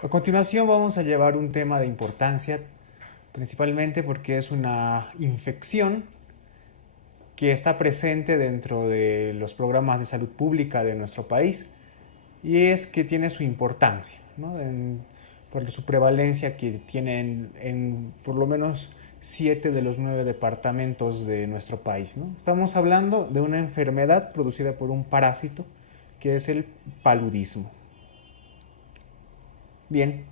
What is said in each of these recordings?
A continuación vamos a llevar un tema de importancia, principalmente porque es una infección que está presente dentro de los programas de salud pública de nuestro país y es que tiene su importancia, ¿no? Por su prevalencia que tiene en por lo menos 7 de los 9 departamentos de nuestro país, ¿no? Estamos hablando de una enfermedad producida por un parásito que es el paludismo. Bien,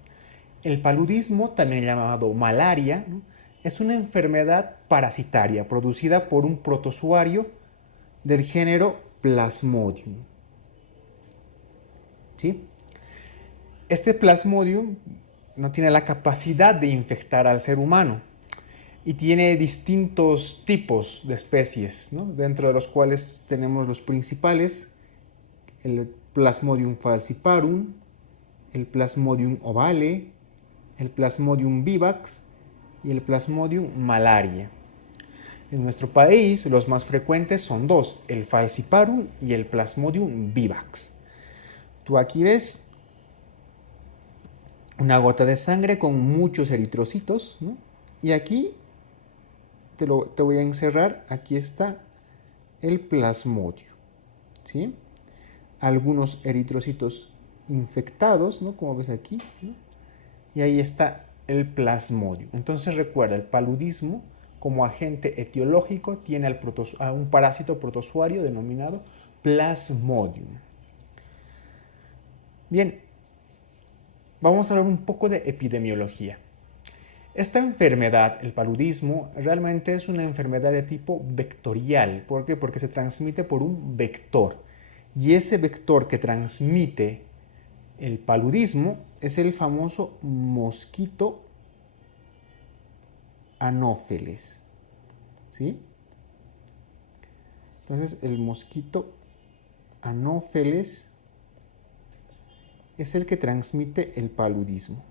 el paludismo, también llamado malaria, ¿no? Es una enfermedad parasitaria producida por un protozoario del género Plasmodium. ¿Sí? Este Plasmodium no tiene la capacidad de infectar al ser humano y tiene distintos tipos de especies, ¿no? Dentro de los cuales tenemos los principales: el Plasmodium falciparum, el Plasmodium ovale, el Plasmodium vivax y el Plasmodium malaria. En nuestro país los más frecuentes son dos: el falciparum y el Plasmodium vivax. Tú aquí ves una gota de sangre con muchos eritrocitos, ¿no? Y aquí te voy a encerrar, aquí está el plasmodio, ¿sí? Algunos eritrocitos infectados, ¿no? Como ves aquí, ¿no? Y ahí está el plasmodio. Entonces recuerda, el paludismo como agente etiológico tiene a un parásito protozoario denominado Plasmodium. Bien, vamos a hablar un poco de epidemiología. Esta enfermedad, el paludismo, realmente es una enfermedad de tipo vectorial. ¿Por qué? Porque se transmite por un vector. Y ese vector que transmite el paludismo es el famoso mosquito anófeles. ¿Sí? Entonces, el mosquito anófeles es el que transmite el paludismo.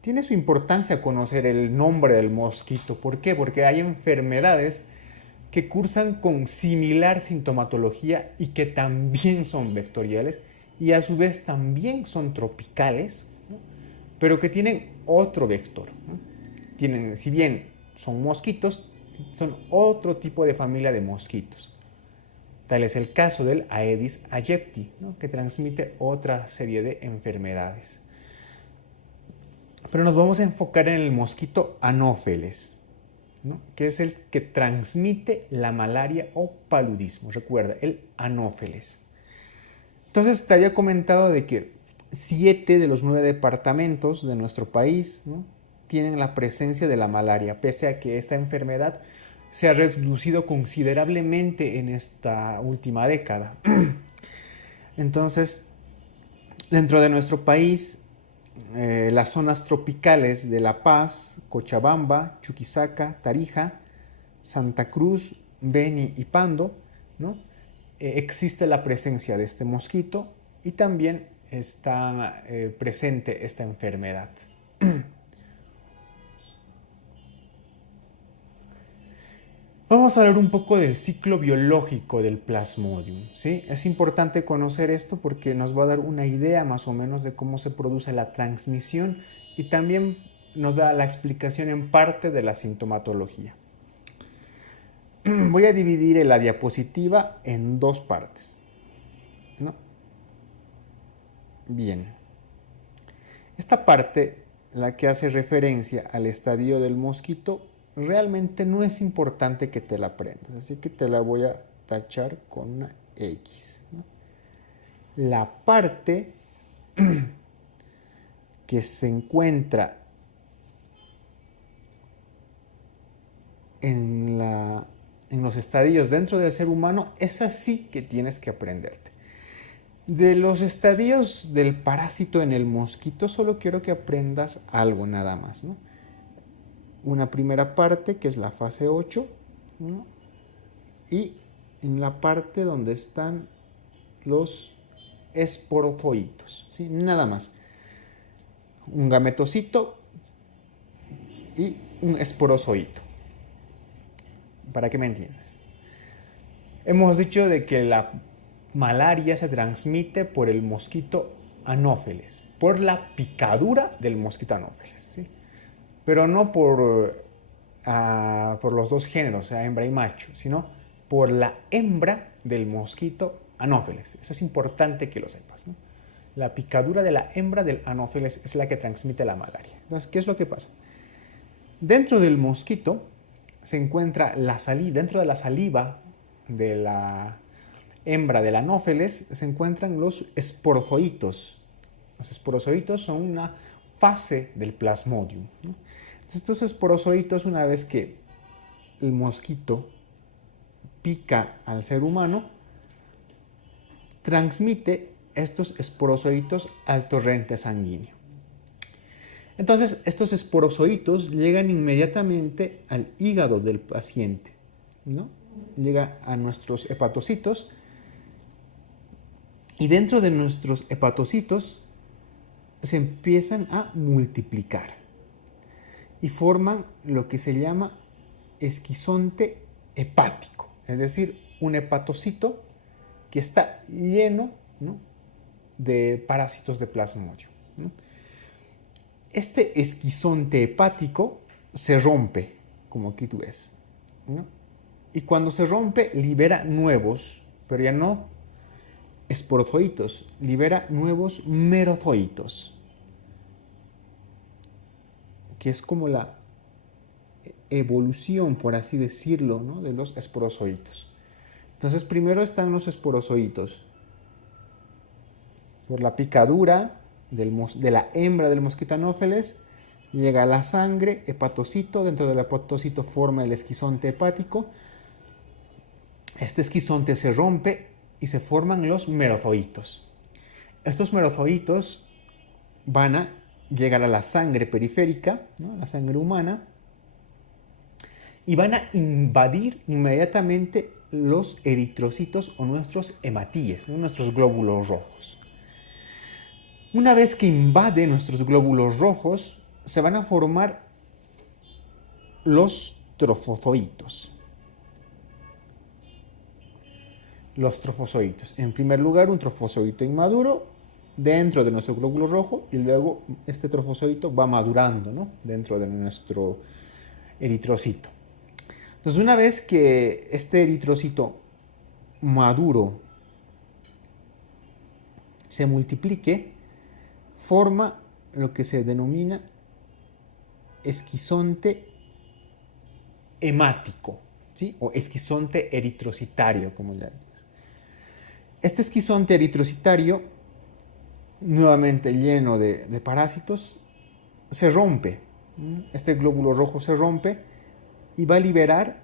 Tiene su importancia conocer el nombre del mosquito. ¿Por qué? Porque hay enfermedades que cursan con similar sintomatología y que también son vectoriales y a su vez también son tropicales, ¿no? Pero que tienen otro vector, ¿no? Tienen, si bien son mosquitos, son otro tipo de familia de mosquitos. Tal es el caso del Aedes aegypti, ¿no? Que transmite otra serie de enfermedades. Pero nos vamos a enfocar en el mosquito anófeles, ¿no? Que es el que transmite la malaria o paludismo. Recuerda, el anófeles. Entonces te había comentado de que 7 de los 9 departamentos de nuestro país, ¿no? Tienen la presencia de la malaria, pese a que esta enfermedad se ha reducido considerablemente en esta última década. Entonces, dentro de nuestro país, las zonas tropicales de La Paz, Cochabamba, Chuquisaca, Tarija, Santa Cruz, Beni y Pando, ¿no? Existe la presencia de este mosquito y también está presente esta enfermedad. Vamos a hablar un poco del ciclo biológico del Plasmodium, ¿sí? Es importante conocer esto porque nos va a dar una idea más o menos de cómo se produce la transmisión y también nos da la explicación en parte de la sintomatología. Voy a dividir la diapositiva en dos partes, ¿no? Bien. Esta parte, la que hace referencia al estadio del mosquito, realmente no es importante que te la aprendas, así que te la voy a tachar con una X, ¿no? La parte que se encuentra en los estadios dentro del ser humano, es así que tienes que aprenderte. De los estadios del parásito en el mosquito, solo quiero que aprendas algo nada más, ¿no? Una primera parte que es la fase 8, ¿no? Y en la parte donde están los esporozoitos, ¿sí? Nada más. Un gametocito y un esporozoito. Para que me entiendas. Hemos dicho de que la malaria se transmite por el mosquito anófeles, por la picadura del mosquito anófeles, ¿sí? Pero no por los dos géneros, o sea, hembra y macho, sino por la hembra del mosquito anófeles. Eso es importante que lo sepas, ¿no? La picadura de la hembra del anófeles es la que transmite la malaria. Entonces, ¿qué es lo que pasa? Dentro del mosquito se encuentra la saliva, dentro de la saliva de la hembra del anófeles se encuentran los esporozoitos. Los esporozoitos son una fase del plasmodium, ¿no? Estos esporozoitos, una vez que el mosquito pica al ser humano, transmite estos esporozoitos al torrente sanguíneo. Entonces, estos esporozoitos llegan inmediatamente al hígado del paciente, ¿no? Llega a nuestros hepatocitos y dentro de nuestros hepatocitos se empiezan a multiplicar y forman lo que se llama esquizonte hepático, es decir, un hepatocito que está lleno, ¿no?, de parásitos de plasmodium, ¿no? Este esquizonte hepático se rompe, como aquí tú ves, ¿no? Y cuando se rompe libera nuevos, pero ya no esporozoitos, libera nuevos merozoitos, que es como la evolución, por así decirlo, ¿no?, de los esporozoitos. Entonces, primero están los esporozoitos. Por la picadura de la hembra del mosquito anófeles, llega a la sangre, hepatocito, dentro del hepatocito forma el esquizonte hepático. Este esquizonte se rompe y se forman los merozoitos. Estos merozoitos van a llegar a la sangre periférica, ¿no?, la sangre humana, y van a invadir inmediatamente los eritrocitos o nuestros hematíes, ¿no?, nuestros glóbulos rojos. Una vez que invade nuestros glóbulos rojos, se van a formar los trofozoitos. Los trofozoitos. En primer lugar, un trofozoito inmaduro dentro de nuestro glóbulo rojo y luego este trofozoito va madurando, ¿no?, dentro de nuestro eritrocito. Entonces, una vez que este eritrocito maduro se multiplique, forma lo que se denomina esquizonte hemático, ¿sí?, o esquizonte eritrocitario, como ya dices. Este esquizonte eritrocitario, nuevamente lleno de parásitos, se rompe. Este glóbulo rojo se rompe y va a liberar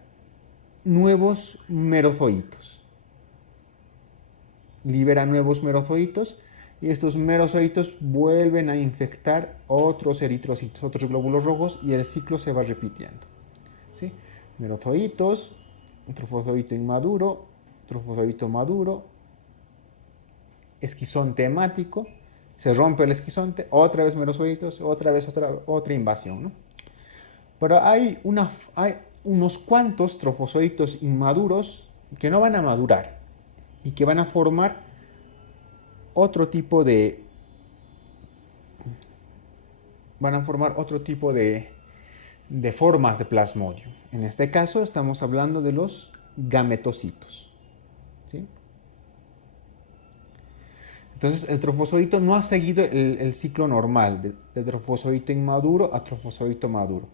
nuevos merozoitos. Libera nuevos merozoitos y estos merozoitos vuelven a infectar otros eritrocitos, otros glóbulos rojos, y el ciclo se va repitiendo, ¿sí? Merozoitos, trofozoito inmaduro, trofozoito maduro, esquizonte hemático, se rompe el esquizonte, otra vez merozoitos, otra vez otra invasión, ¿no? Pero hay unos cuantos trofozoitos inmaduros que no van a madurar y que van a formar otro tipo de formas de plasmodium. En este caso estamos hablando de los gametocitos, ¿sí? Entonces, el trofozoito no ha seguido el ciclo normal de trofozoito inmaduro a trofozoito maduro,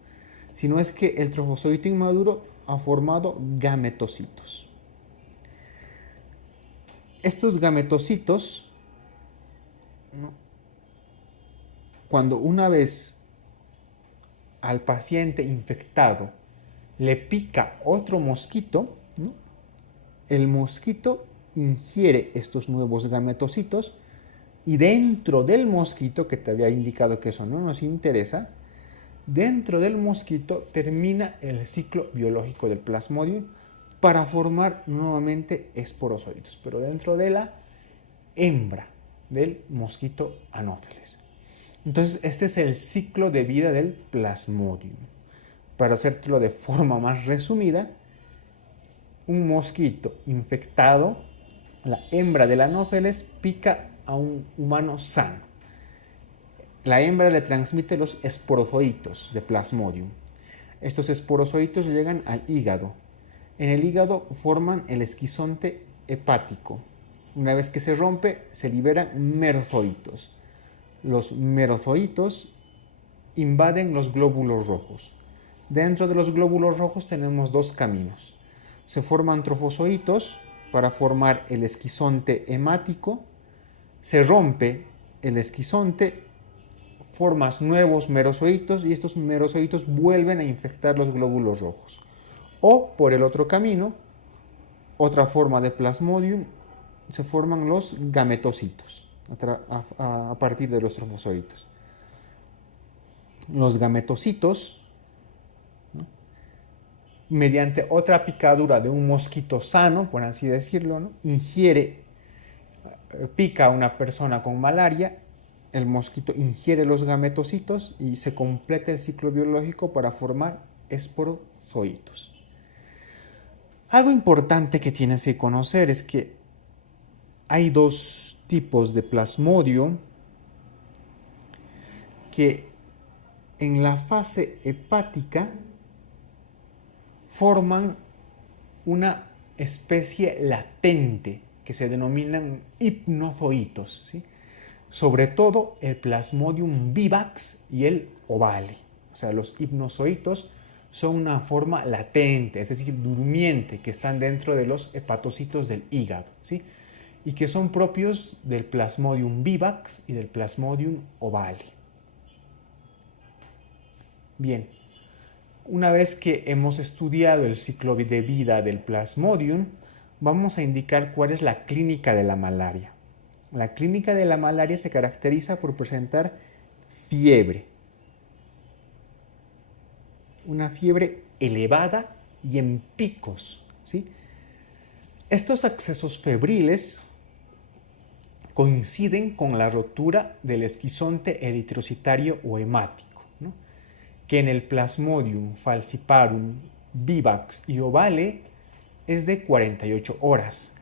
sino es que el trofozoito inmaduro ha formado gametocitos. Estos gametocitos, ¿no?, cuando una vez al paciente infectado le pica otro mosquito, ¿no?, el mosquito ingiere estos nuevos gametocitos y dentro del mosquito, que te había indicado que eso no nos interesa, dentro del mosquito termina el ciclo biológico del plasmodium para formar nuevamente esporozoitos, pero dentro de la hembra del mosquito anófeles. Entonces, este es el ciclo de vida del plasmodium. Para hacértelo de forma más resumida, un mosquito infectado, la hembra del anófeles pica a un humano sano. La hembra le transmite los esporozoitos de Plasmodium. Estos esporozoitos llegan al hígado. En el hígado forman el esquizonte hepático. Una vez que se rompe, se liberan merozoitos. Los merozoitos invaden los glóbulos rojos. Dentro de los glóbulos rojos tenemos dos caminos. Se forman trofozoitos para formar el esquizonte hemático. Se rompe el esquizonte, formas nuevos merozoitos y estos merozoitos vuelven a infectar los glóbulos rojos. O por el otro camino, otra forma de Plasmodium, se forman los gametocitos a partir de los trofozoitos. Los gametocitos, ¿no?, mediante otra picadura de un mosquito sano, por así decirlo, ¿no?, pica a una persona con malaria, el mosquito ingiere los gametocitos y se completa el ciclo biológico para formar esporozoitos. Algo importante que tienes que conocer es que hay dos tipos de Plasmodium que en la fase hepática forman una especie latente que se denominan hipnozoitos, ¿sí? Sobre todo el Plasmodium vivax y el ovale. O sea, los hipnozoitos son una forma latente, es decir, durmiente, que están dentro de los hepatocitos del hígado, ¿sí?, y que son propios del Plasmodium vivax y del Plasmodium ovale. Bien, una vez que hemos estudiado el ciclo de vida del Plasmodium, vamos a indicar cuál es la clínica de la malaria. La clínica de la malaria se caracteriza por presentar fiebre, una fiebre elevada y en picos, ¿sí? Estos accesos febriles coinciden con la rotura del esquizonte eritrocitario o hemático, ¿no?, que en el Plasmodium falciparum, vivax y ovale es de 48 horas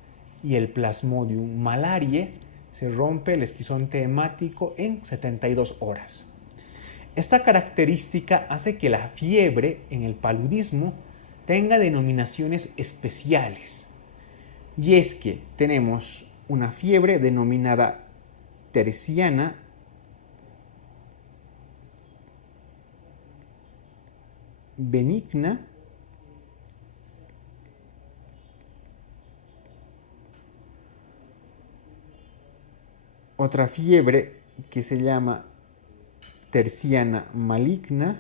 y el Plasmodium malariae se rompe el esquizonte hemático en 72 horas. Esta característica hace que la fiebre en el paludismo tenga denominaciones especiales. Y es que tenemos una fiebre denominada terciana, benigna, otra fiebre que se llama terciana maligna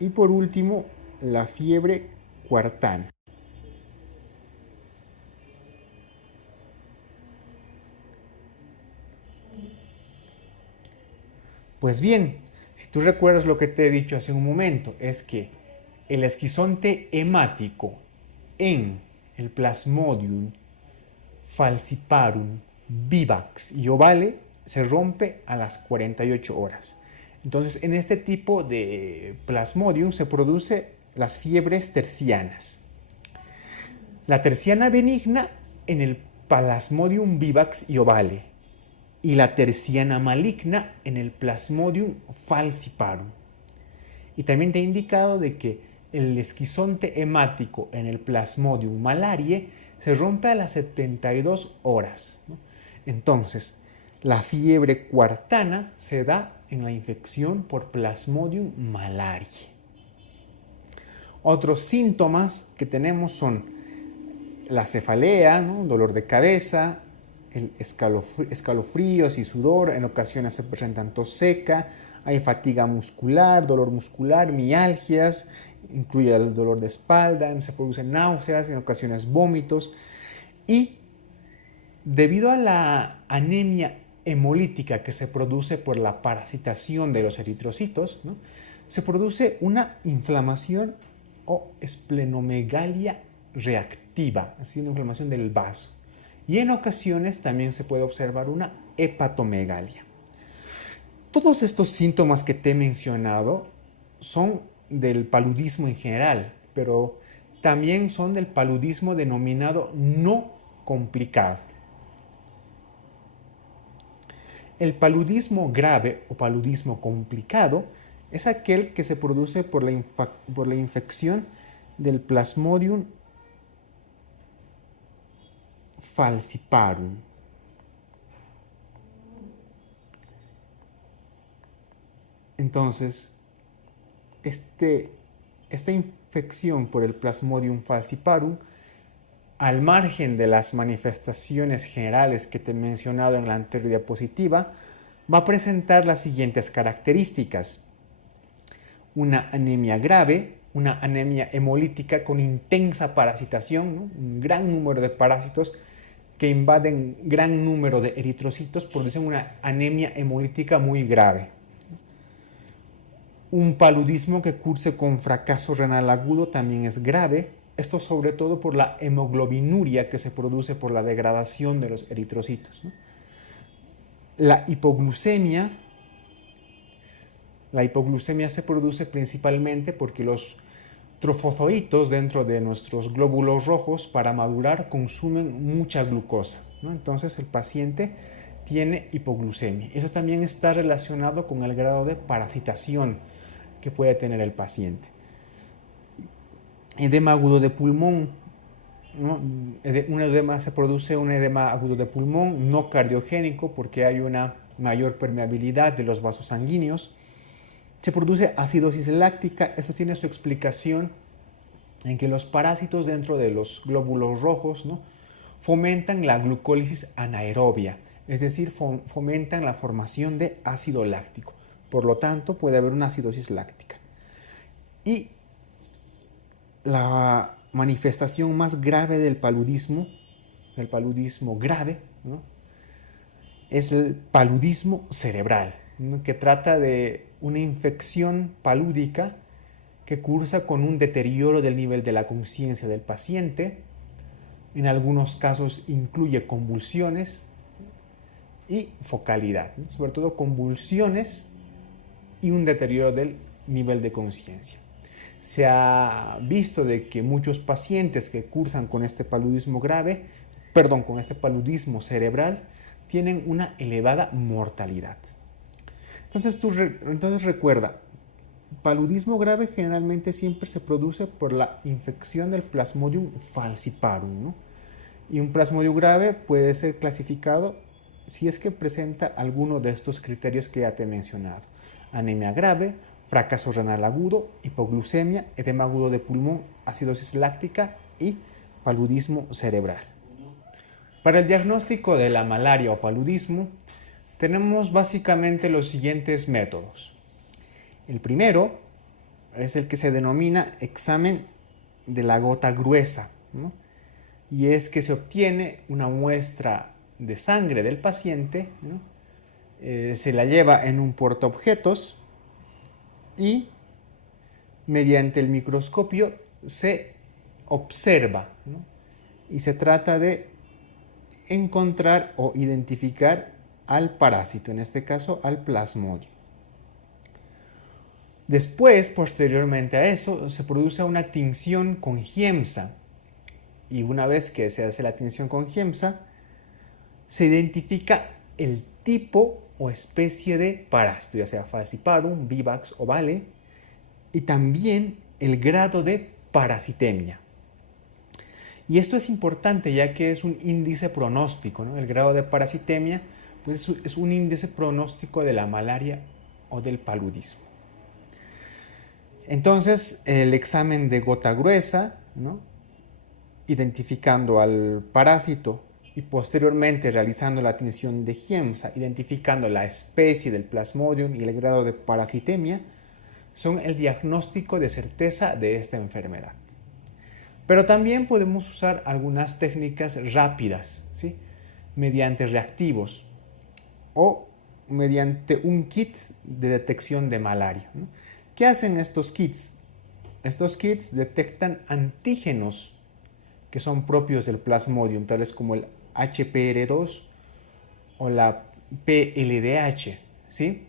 y por último la fiebre cuartana. Pues bien, si tú recuerdas lo que te he dicho hace un momento, es que el esquizonte hemático en el Plasmodium falciparum, vivax y ovale se rompe a las 48 horas. Entonces, en este tipo de Plasmodium se producen las fiebres tercianas. La terciana benigna en el Plasmodium vivax y ovale y la terciana maligna en el Plasmodium falciparum. Y también te he indicado de que el esquizonte hemático en el Plasmodium malariae se rompe a las 72 horas, ¿no? Entonces, la fiebre cuartana se da en la infección por Plasmodium malariae. Otros síntomas que tenemos son la cefalea, ¿no?, dolor de cabeza, el escalofríos y sudor, en ocasiones se presentan tos seca, hay fatiga muscular, dolor muscular, mialgias, incluye el dolor de espalda, se producen náuseas, en ocasiones vómitos. Y debido a la anemia hemolítica que se produce por la parasitación de los eritrocitos, ¿no?, se produce una inflamación o esplenomegalia reactiva, así una inflamación del vaso. Y en ocasiones también se puede observar una hepatomegalia. Todos estos síntomas que te he mencionado son del paludismo en general, pero también son del paludismo denominado no complicado. El paludismo grave o paludismo complicado es aquel que se produce por la infección del Plasmodium falciparum. Entonces, esta infección por el Plasmodium falciparum, al margen de las manifestaciones generales que te he mencionado en la anterior diapositiva, va a presentar las siguientes características: una anemia grave, una anemia hemolítica con intensa parasitación, ¿no? Un gran número de parásitos que invaden gran número de eritrocitos producen una anemia hemolítica muy grave. Un paludismo que curse con fracaso renal agudo también es grave, esto sobre todo por la hemoglobinuria que se produce por la degradación de los eritrocitos, ¿no? La hipoglucemia se produce principalmente porque los trofozoitos dentro de nuestros glóbulos rojos para madurar consumen mucha glucosa, ¿no? Entonces el paciente tiene hipoglucemia. Eso también está relacionado con el grado de parasitación que puede tener el paciente. Edema agudo de pulmón, ¿no? Se produce un edema agudo de pulmón no cardiogénico porque hay una mayor permeabilidad de los vasos sanguíneos. Se produce acidosis láctica. Esto tiene su explicación en que los parásitos dentro de los glóbulos rojos, ¿no?, fomentan la glucólisis anaerobia, es decir, fomentan la formación de ácido láctico. Por lo tanto, puede haber una acidosis láctica. Y la manifestación más grave del paludismo grave, ¿no?, es el paludismo cerebral, ¿no?, que trata de una infección palúdica que cursa con un deterioro del nivel de la conciencia del paciente. En algunos casos incluye convulsiones y focalidad, ¿no?, sobre todo convulsiones y un deterioro del nivel de conciencia. Se ha visto de que muchos pacientes que cursan con este paludismo con este paludismo cerebral, tienen una elevada mortalidad. Entonces recuerda, paludismo grave generalmente siempre se produce por la infección del Plasmodium falciparum, ¿no? Y un plasmodium grave puede ser clasificado si es que presenta alguno de estos criterios que ya te he mencionado: anemia grave, fracaso renal agudo, hipoglucemia, edema agudo de pulmón, acidosis láctica y paludismo cerebral. Para el diagnóstico de la malaria o paludismo, tenemos básicamente los siguientes métodos. El primero es el que se denomina examen de la gota gruesa, ¿no? Y es que se obtiene una muestra de sangre del paciente, ¿no? Se la lleva en un portaobjetos y mediante el microscopio se observa, ¿no?, y se trata de encontrar o identificar al parásito, en este caso al Plasmodium. Después, posteriormente a eso, se produce una tinción con Giemsa, y una vez que se hace la tinción con Giemsa, se identifica el tipo o especie de parásito, ya sea Falciparum, Vivax o Vale, y también el grado de parasitemia. Y esto es importante ya que es un índice pronóstico, ¿no? El grado de parasitemia, pues, es un índice pronóstico de la malaria o del paludismo. Entonces, el examen de gota gruesa, ¿no?, identificando al parásito, y posteriormente realizando la tinción de Giemsa, identificando la especie del Plasmodium y el grado de parasitemia, son el diagnóstico de certeza de esta enfermedad. Pero también podemos usar algunas técnicas rápidas, ¿sí?, mediante reactivos o mediante un kit de detección de malaria, ¿no? ¿Qué hacen estos kits? Estos kits detectan antígenos que son propios del Plasmodium, tales como el HPR2 o la PLDH, ¿sí?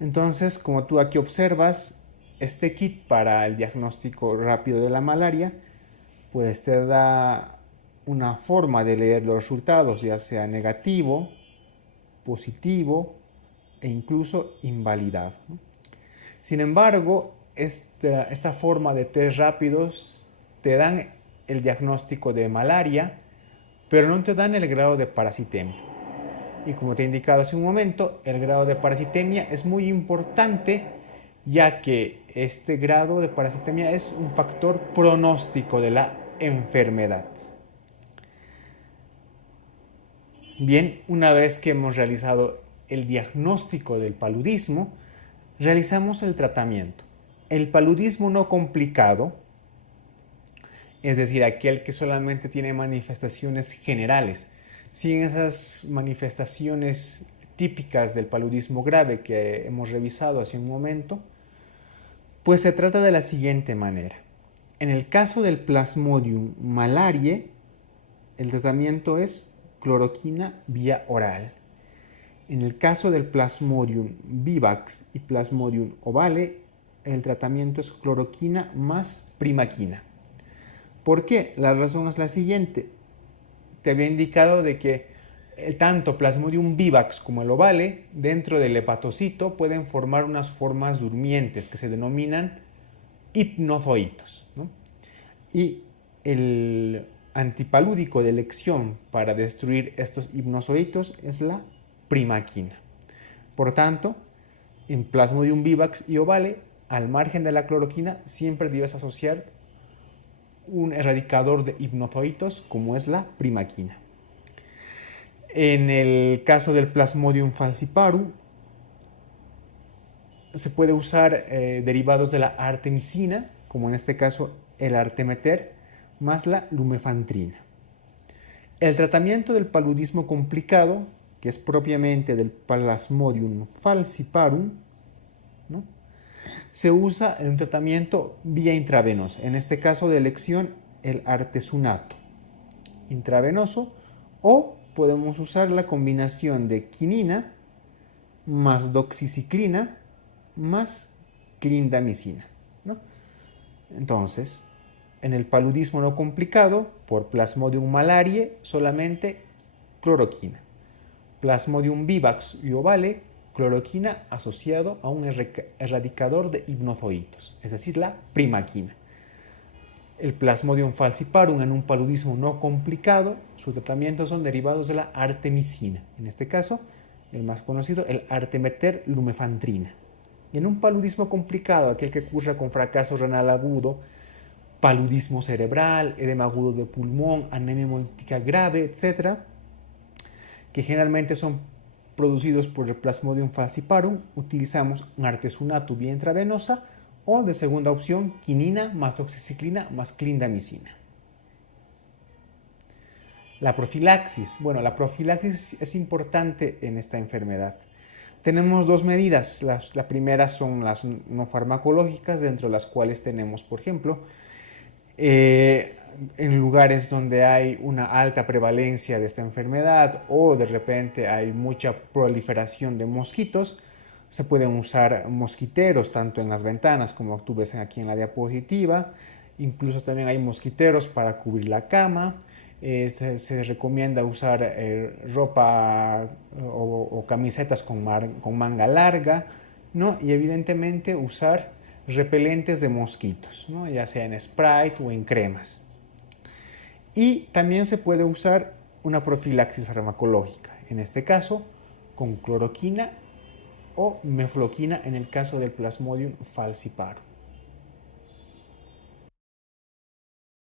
Entonces, como tú aquí observas, este kit para el diagnóstico rápido de la malaria pues te da una forma de leer los resultados, ya sea negativo, positivo e incluso invalidado, ¿no? Sin embargo, esta forma de test rápidos te dan el diagnóstico de malaria, pero no te dan el grado de parasitemia. Y como te he indicado hace un momento, el grado de parasitemia es muy importante, ya que este grado de parasitemia es un factor pronóstico de la enfermedad. Bien, una vez que hemos realizado el diagnóstico del paludismo, realizamos el tratamiento. El paludismo no complicado, es decir, aquel que solamente tiene manifestaciones generales, sin esas manifestaciones típicas del paludismo grave que hemos revisado hace un momento, pues se trata de la siguiente manera. En el caso del Plasmodium malariae, el tratamiento es cloroquina vía oral. En el caso del Plasmodium vivax y Plasmodium ovale, el tratamiento es cloroquina más primaquina. ¿Por qué? La razón es la siguiente. Te había indicado de que tanto Plasmodium vivax como el ovale, dentro del hepatocito, pueden formar unas formas durmientes que se denominan hipnozoitos, ¿no? Y el antipalúdico de elección para destruir estos hipnozoitos es la primaquina. Por tanto, en Plasmodium vivax y ovale, al margen de la cloroquina, siempre debes asociar un erradicador de hipnozoitos como es la primaquina. En el caso del Plasmodium falciparum, se puede usar derivados de la artemisina, como en este caso el artemeter, más la lumefantrina. El tratamiento del paludismo complicado, que es propiamente del Plasmodium falciparum, ¿no?, se usa en un tratamiento vía intravenosa, en este caso de elección el artesunato intravenoso, o podemos usar la combinación de quinina más doxiciclina más clindamicina, ¿no? Entonces, en el paludismo no complicado, por Plasmodium malariae, solamente cloroquina. Plasmodium vivax y ovale, cloroquina asociado a un erradicador de hipnozoitos, es decir, la primaquina. El Plasmodium falciparum en un paludismo no complicado, su tratamiento son derivados de la artemisina, en este caso, el más conocido, el artemeter lumefantrina. Y en un paludismo complicado, aquel que ocurre con fracaso renal agudo, paludismo cerebral, edema agudo de pulmón, anemia hemolítica grave, etc., que generalmente son producidos por el Plasmodium falciparum, utilizamos un artesunato vía intravenosa o, de segunda opción, quinina más doxiciclina más clindamicina. La profilaxis. Bueno, la profilaxis es importante en esta enfermedad. Tenemos dos medidas. La primera son las no farmacológicas, dentro de las cuales tenemos, por ejemplo, en lugares donde hay una alta prevalencia de esta enfermedad o de repente hay mucha proliferación de mosquitos, se pueden usar mosquiteros tanto en las ventanas como tú ves aquí en la diapositiva. Incluso también hay mosquiteros para cubrir la cama. Se recomienda usar ropa o camisetas con manga larga, ¿no? Y evidentemente usar repelentes de mosquitos, ¿no?, ya sea en Sprite o en cremas. Y también se puede usar una profilaxis farmacológica, en este caso con cloroquina o mefloquina en el caso del Plasmodium falciparum.